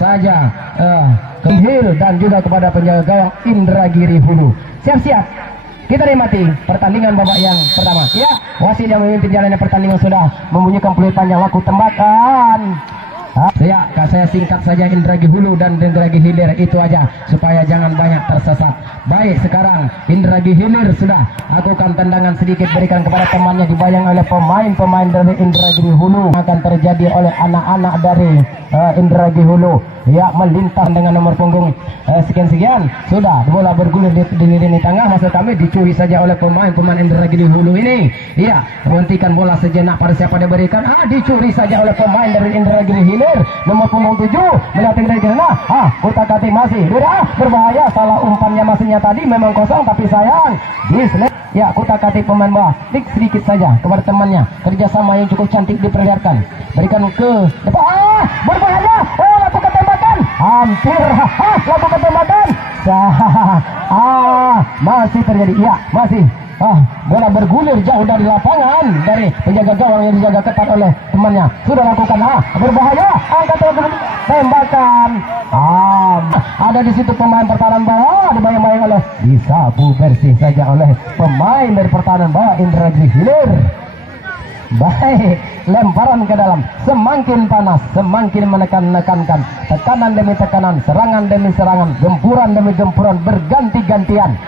saja Kehil dan juga kepada penjaga gawang Indragiri Hulu. Siap-siap kita nikmati pertandingan babak yang pertama. Ya, wasit yang memimpin jalannya pertandingan sudah membunyikan peluit panjang, laku tembakan. Saya singkat saja Indragiri Hulu dan Indragiri Hilir, itu aja supaya jangan banyak tersesat. Baik, sekarang Indragiri Hilir sudah lakukan tendangan sedikit, berikan kepada temannya, dibayang oleh pemain-pemain dari Indragiri Hulu. Akan terjadi oleh anak-anak dari Indragiri Hulu. Ya, melintas dengan nomor punggung sekian-sekian. Sudah bola bergulir di lini tengah, maksud kami dicuri saja oleh pemain-pemain Indragiri Hulu ini. Iya, menghentikan bola sejenak pada siapa dia berikan. Dicuri saja oleh pemain dari Indragiri Hilir. Nomor punggung 7 melihat Indragiri. Utak-atik masih berbahaya, salah umpannya masihnya tadi memang kosong, tapi sayang dislet. Ya, utak-atik pemain bawah sedikit saja kepada temannya. Kerjasama yang cukup cantik diperlihatkan, berikan ke depan. Berbahaya, lakukan tembakan, hampir lakukan tembakan. Masih terjadi, ya masih. Bola bergulir jauh dari lapangan, dari penjaga gawang yang dijaga ketat oleh temannya. Sudah lakukan, berbahaya, angkat tembakan. Ada di situ pemain pertahanan bawah, dibayang-bayang oleh, disapu bersih saja oleh pemain dari pertahanan bawah Indragiri Hilir. Baik, lemparan ke dalam, semakin panas, semakin menekan-nekankan, tekanan demi tekanan, serangan demi serangan, gempuran demi gempuran, berganti-gantian.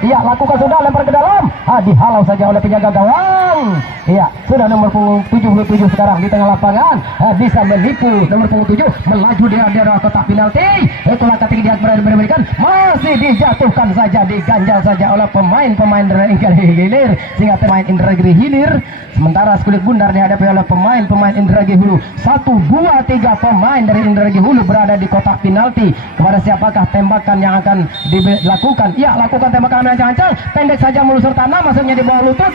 Iya, lakukan sudah, lempar ke dalam. Dihalau saja oleh penjaga gawang. Iya, sudah nomor punggung 77 sekarang di tengah lapangan. Bisa menipu nomor punggung 7, melaju di daerah kotak penalti. Itulah ketika dia berikan, masih dijatuhkan saja, diganjal saja oleh pemain-pemain dari Indragiri Hilir, sehingga pemain Indragiri Hilir. Sementara kulit bundar dihadapi oleh pemain-pemain Indragiri Hulu. 1, 2, 3 pemain dari Indragiri Hulu berada di kotak penalti. Kepada siapakah tembakan yang akan dilakukan? Ya, lakukan tembakan yang ancang-ancang, pendek saja melusur tanah, masuknya di bawah lutut.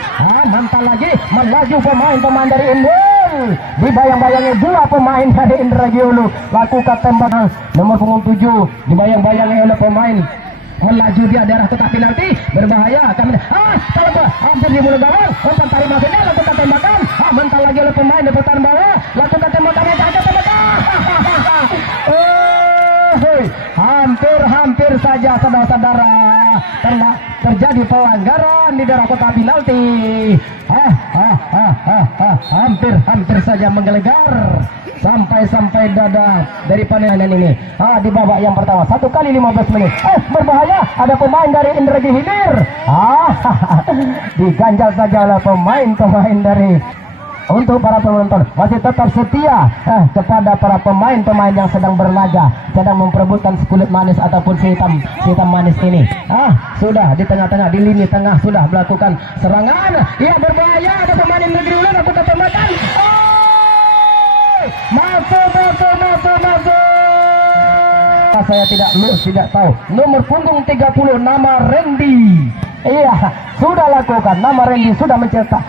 Mantan lagi, melaju pemain-pemain dari Indul. Dibayang-bayangi 2 pemain dari Indragiri Hulu. Lakukan tembakan nomor punggung 7, dibayang-bayangi oleh pemain, melaju dia daerah kotak penalti, berbahaya. Hampir di mulut gawang, umpan tarik masuknya, lakukan tembakan. Mental lagi oleh pemain di pertahanan bawah, lakukan tembakan yang aja tembakan. Hampir saja saudara-saudara terjadi pelanggaran di daerah kotak penalti. Hampir saja menggelegar sampai dada dari panen ini. Di babak yang pertama 1 kali 15 menit. Berbahaya, ada pemain dari Indragiri Hilir. Diganjal saja oleh pemain dari. Untuk para penonton masih tetap setia kepada para pemain-pemain yang sedang berlaga, sedang memperebutkan kulit manis ataupun si hitam manis ini. Sudah di tengah-tengah, di lini tengah sudah melakukan serangan. Iya, berbahaya, ada pemain Indragiri Hilir, lakukan tembakan. Masuk. Saya tidak tahu. Nomor punggung 30 nama Randy. Iya, sudah lakukan. Nama Randy sudah mencetak,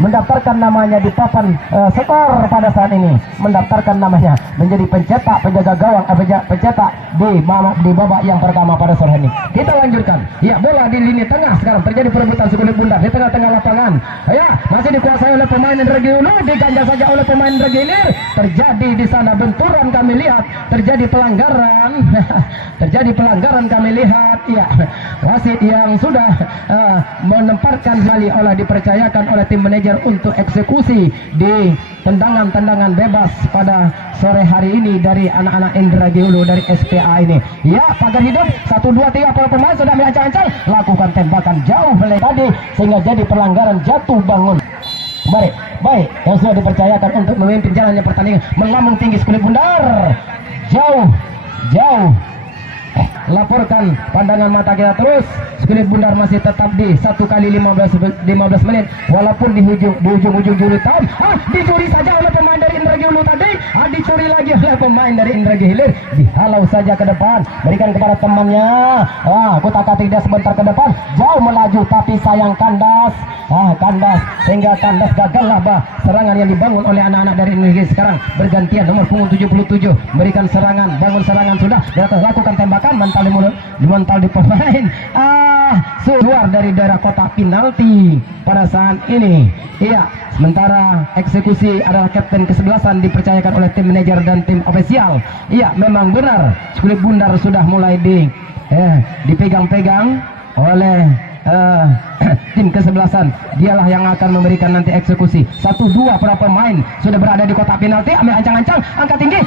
mendaftarkan namanya di papan skor pada saat ini, mendaftarkan namanya menjadi pencetak penjaga gawang, pencetak di babak yang pertama pada sore ini. Kita lanjutkan. Ya, bola di lini tengah sekarang terjadi perebutan sekulit bundar di tengah-tengah lapangan. Ya, masih dikuasai oleh pemain Indragiri Hulu, diganjal saja oleh pemain Indragiri Hilir. Terjadi di sana benturan, kami lihat terjadi pelanggaran. Terjadi pelanggaran kami lihat. Ya, wasit yang sudah menempatkan kali dipercayakan oleh tim manajer untuk eksekusi di tendangan-tendangan bebas pada sore hari ini dari anak-anak Indragiri Hulu dari SPA ini. Ya, pagar hidup 1, 2, 3 para pemain sudah ancang-ancang, lakukan tembakan jauh melebar tadi sehingga jadi pelanggaran jatuh bangun. Baik, yang sudah dipercayakan untuk memimpin jalannya pertandingan, melambung tinggi sekulit bundar, jauh. Laporkan pandangan mata kita terus. Sekulit bundar masih tetap di 1 kali 15 menit, walaupun di ujung juru tam. Dicuri saja oleh pemain dari Indragiri Hulu tadi. Dicuri lagi oleh pemain dari Indragiri Hilir. Dihalau saja ke depan, berikan kepada temannya. Kutak-atik dia sebentar ke depan, jauh melaju, tapi sayang kandas. Sehingga kandas gagallah serangan yang dibangun oleh anak-anak dari Indragiri. Sekarang bergantian nomor punggung 77 berikan serangan, bangun serangan sudah, lakukan tembakan, mental di pemain. Keluar dari daerah kotak penalti pada saat ini. Iya, sementara eksekusi adalah kapten ke-11 dipercayakan disaksikan oleh tim manajer dan tim ofisial. Iya, memang benar, Skulit Bundar sudah mulai dipegang-pegang oleh tim kesebelasan. Dialah yang akan memberikan nanti eksekusi. 1-2 para pemain sudah berada di kotak penalti. Ambil ancang-ancang, angkat tinggi.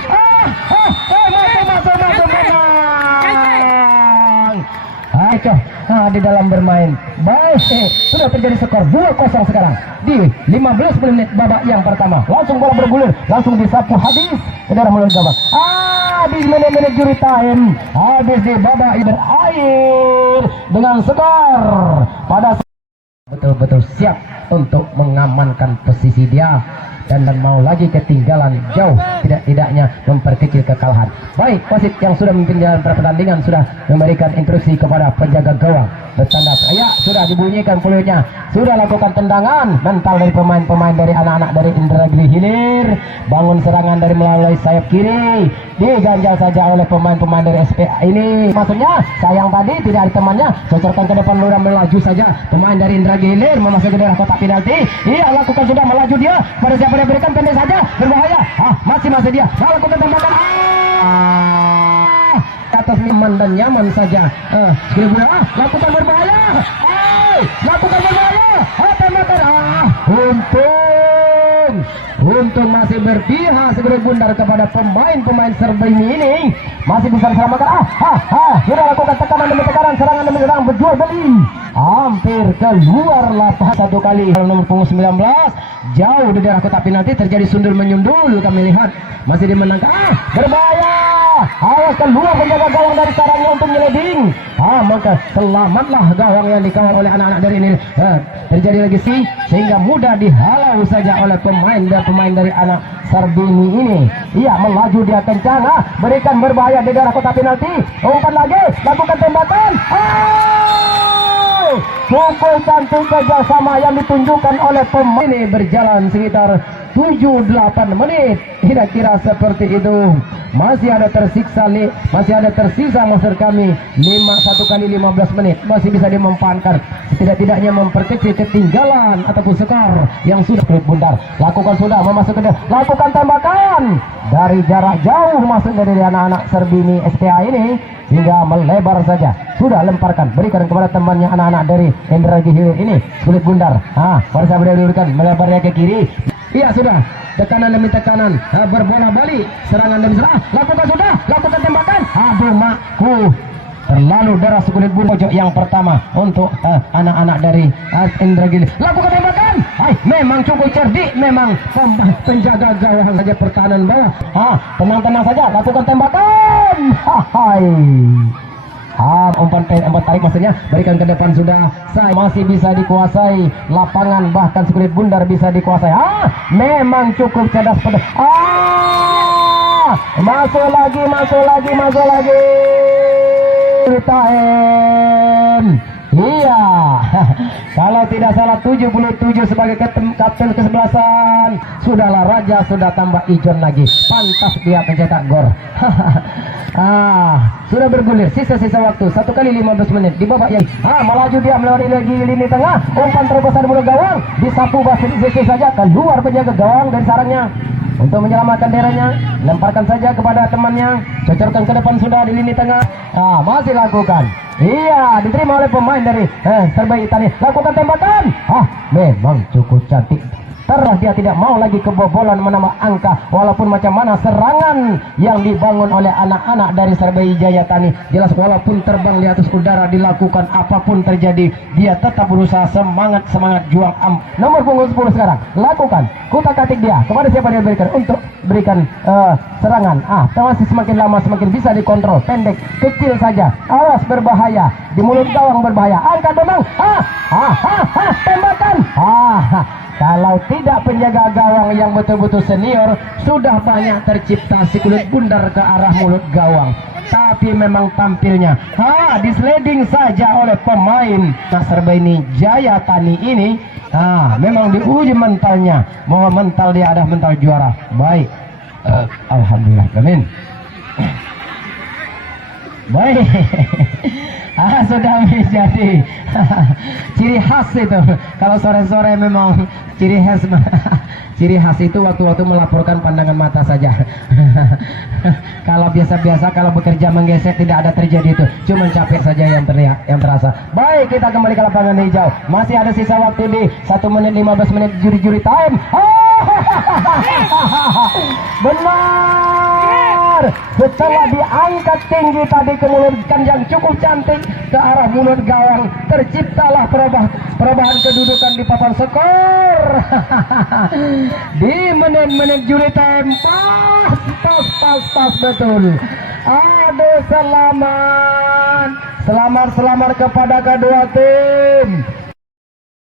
Masuk menang. Ayo, di dalam bermain. Baik, sudah terjadi skor 2-0 sekarang di 15 menit babak yang pertama. Langsung bola bergulir, langsung disapu habis ke dalam mulut gawang. Di menit-menit juri time, habis di babak berakhir dengan skor pada betul-betul siap untuk mengamankan posisi dia dan mau lagi ketinggalan jauh, tidak-tidaknya memperkecil kekalahan. Baik, wasit yang sudah memimpin jalan pertandingan sudah memberikan instruksi kepada penjaga gawang bertanda ya, sudah dibunyikan peluitnya, sudah lakukan tendangan mental dari pemain-pemain dari anak-anak dari Indragiri Hilir. Bangun serangan dari melalui sayap kiri, diganjal saja oleh pemain-pemain dari SPA ini. Maksudnya sayang tadi tidak ada temannya, cocorkan ke depan, ludah melaju saja pemain dari Indragiri Hilir memasuki daerah kotak penalti. Iya, lakukan, sudah melaju dia, pada siapa dia berikan, pendek saja, berbahaya. Masih dia lakukan tembakan atas nyaman saja. Lakukan berbahaya. Lakukan berbahaya. Tembakan. Untung masih berpihak Skulit Bundar kepada pemain-pemain Serbini ini masih bisa diselamatkan. Sudah lakukan tekanan demi tekanan, serangan demi serangan, berjual beli, hampir keluar lapangan satu kali. Nomor punggung 19 jauh di daerah kotak penalti, terjadi sundul menyundul. Kami lihat masih dimenangkan. Berbahaya. Awas, keluar penjaga gawang dari sarangnya untuk nyeleding. Maka selamatlah gawang yang dikawal oleh anak-anak dari ini. Terjadi lagi sehingga mudah dihalau saja oleh pemain dari anak Serbini ini. Iya, melaju dia kencang, berikan berbahaya di daerah kotak penalti. Umpan lagi, lakukan tembakan. Cukup cantik kerjasama yang ditunjukkan oleh pemain ini, berjalan sekitar 7-8 menit kira-kira seperti itu. Masih ada tersisa maksud kami 1 kali 15 menit masih bisa dimanfaatkan, setidak-tidaknya memperkecil ketinggalan ataupun skor yang sudah Skulit Bundar lakukan. Sudah memasuki, lakukan tembakan dari jarak jauh, masuk dari anak-anak Serbini SPA ini hingga melebar saja. Sudah lemparkan, berikan kepada temannya anak-anak dari Indragiri Hilir ini, Skulit Bundar. Pada saat dia berikan, melebarnya ke kiri. Iya, sudah tekanan demi tekanan, berbola balik, serangan demi serangan, lakukan tembakan. Terlalu deras Skulit Bundar. Pojok yang pertama untuk anak-anak dari Indragiri, lakukan tembakan. Memang cukup cerdik, memang penjaga gawang saja pertahanan bawah. Tenang-tenang saja, lakukan tembakan. Umpan tarik maksudnya, berikan ke depan. Sudah masih bisa dikuasai lapangan, bahkan Skulit Bundar bisa dikuasai. Memang cukup cerdas. Masuk lagi. Iya, kalau tidak salah 77 sebagai kapten kesebelasan. Sudahlah, Raja sudah tambah ijon lagi, pantas dia pencetak gol. Sudah bergulir, sisa-sisa waktu 1 kali 15 menit di babak yang melaju dia melewati lagi lini tengah. Umpan terbesar di mulut gawang, disapu basi saja, keluar penjaga gawang dari sarangnya untuk menyelamatkan daerahnya. Lemparkan saja kepada temannya, cocorkan ke depan sudah di lini tengah. Masih lakukan. Iya, diterima oleh pemain dari Serbia tadi. Lakukan tembakan. Memang cukup cantik. Terus dia tidak mau lagi kebobolan menambah angka, walaupun macam mana serangan yang dibangun oleh anak-anak dari Serbia Jaya Tani. Jelas walaupun terbang di atas udara, dilakukan apapun terjadi, dia tetap berusaha, semangat juang. Nomor punggung 10 sekarang, lakukan kutak-katik dia kepada siapa dia berikan untuk berikan serangan. Masih semakin lama semakin bisa dikontrol, pendek, kecil saja, awas berbahaya, di mulut gawang berbahaya, angkat demang, tembakan. Kalau tidak penjaga gawang yang betul-betul senior, sudah banyak tercipta Skulit Bundar ke arah mulut gawang. Tapi memang tampilnya disliding saja oleh pemain Serbia Jaya Tani ini. Memang diuji mentalnya, mau mental dia ada mental juara. Baik, alhamdulillah, amin. Baik. Sudah menjadi ciri khas itu. Kalau sore-sore memang ciri khas. Ciri khas itu waktu-waktu melaporkan pandangan mata saja. Kalau biasa-biasa, kalau bekerja menggesek tidak ada terjadi itu, cuma capek saja yang terlihat, yang terasa. Baik, kita kembali ke lapangan hijau. Masih ada sisa waktu di 1 menit 15 menit juri-juri time. Benar. Setelah diangkat tinggi tadi ke mulut yang cukup cantik ke arah mulut gawang, terciptalah perubahan kedudukan di papan skor. Di menit-menit juri time, pas betul. Aduh, selamat kepada kedua tim.